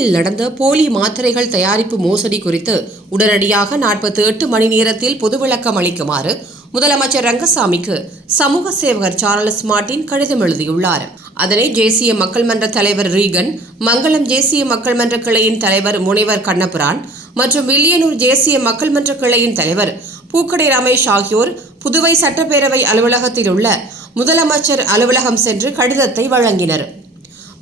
சென்னையில் நடந்த போலி மாத்திரைகள் தயாரிப்பு மோசடி குறித்து உடனடியாக நாற்பத்தி எட்டு மணி நேரத்தில் பொது விளக்கம் அளிக்குமாறு முதலமைச்சர் ரங்கசாமிக்கு சமூக சேவகர் சார்லஸ் மார்டின் கடிதம் எழுதியுள்ளார். அதனை தேசிய மக்கள் மன்ற தலைவர் ரீகன் மங்களம் தேசிய மக்கள் மன்ற கிளையின் தலைவர் முனைவர் கண்ணபுரான் மற்றும் வில்லியனூர் தேசிய மக்கள் மன்ற கிளையின் தலைவர் பூக்கடை ரமேஷ் ஆகியோர் புதுவை சட்டப்பேரவை அலுவலகத்தில் உள்ள முதலமைச்சர் அலுவலகம் சென்று கடிதத்தை வழங்கினர்.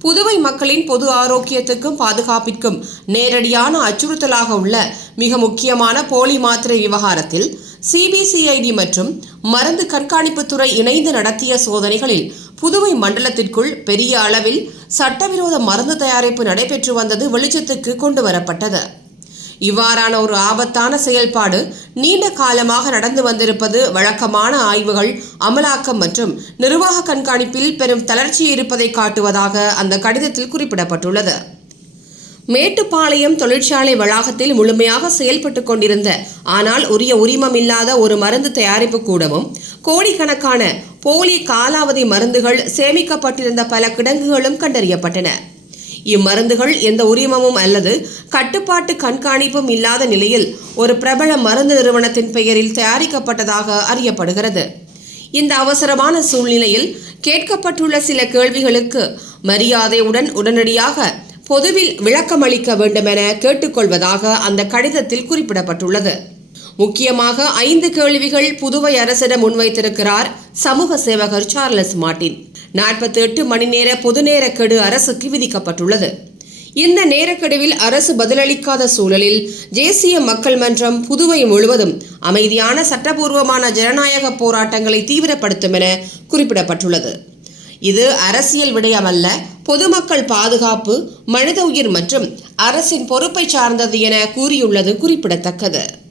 புதுவை மக்களின் பொது ஆரோக்கியத்துக்கும் பாதுகாப்பிற்கும் நேரடியான அச்சுறுத்தலாக உள்ள மிக முக்கியமான போலி மாத்திரை விவகாரத்தில் சிபிசிஐடி மற்றும் மருந்து கண்காணிப்புத்துறை இணைந்து நடத்திய சோதனைகளில் புதுவை மண்டலத்திற்குள் பெரிய அளவில் சட்டவிரோத மருந்து தயாரிப்பு நடைபெற்று வந்தது வெளிச்சத்துக்கு கொண்டு வரப்பட்டது. இவ்வாறான ஒரு ஆபத்தான செயல்பாடு நீண்ட காலமாக நடந்து வந்திருப்பது வழக்கமான ஆய்வுகள் அமலாக்கம் மற்றும் நிர்வாக கண்காணிப்பில் பெரும் தளர்ச்சி இருப்பதை காட்டுவதாக அந்த கடிதத்தில் குறிப்பிடப்பட்டுள்ளது. மேட்டுப்பாளையம் தொழிற்சாலை வளாகத்தில் முழுமையாக செயல்பட்டு கொண்டிருந்த ஆனால் உரிய உரிமம் இல்லாத ஒரு மருந்து தயாரிப்பு கூடமும் கோடிக்கணக்கான போலி காலாவதி மருந்துகள் சேமிக்கப்பட்டிருந்த பல கிடங்குகளும் கண்டறியப்பட்டன. இம்மருந்துகள் எந்த உரிமமும் அல்லது கட்டுப்பாட்டு கண்காணிப்பும் இல்லாத நிலையில் ஒரு பிரபல மருந்து நிறுவனத்தின் பெயரில் தயாரிக்கப்பட்டதாக அறியப்படுகிறது. இந்த அவசரமான சூழ்நிலையில் கேட்கப்பட்டுள்ள சில கேள்விகளுக்கு மரியாதையுடன் உடனடியாக பொதுவில் விளக்கமளிக்க வேண்டுமென கேட்டுக்கொள்வதாக அந்த கடிதத்தில் குறிப்பிடப்பட்டுள்ளது. முக்கியமாக ஐந்து கேள்விகள் புதுவை அரசிடம் முன்வைத்திருக்கிறார் சமூக சேவகர் சார்லஸ் மார்ட்டின். நாற்பத்தி எட்டு மணி நேர பொது நேரக்கெடு கெடு அரசுக்கு விதிக்கப்பட்டுள்ளது. இந்த நேரக்கெடுவில் அரசு பதிலளிக்காத சூழலில் தேசிய மக்கள் மன்றம் புதுவை முழுவதும் அமைதியான சட்டபூர்வமான ஜனநாயக போராட்டங்களை தீவிரப்படுத்தும் என குறிப்பிடப்பட்டுள்ளது. இது அரசியல் விடயமல்ல பொதுமக்கள் பாதுகாப்பு மனித உயிர் மற்றும் அரசின் பொறுப்பை சார்ந்தது என கூறியுள்ளது குறிப்பிடத்தக்கது.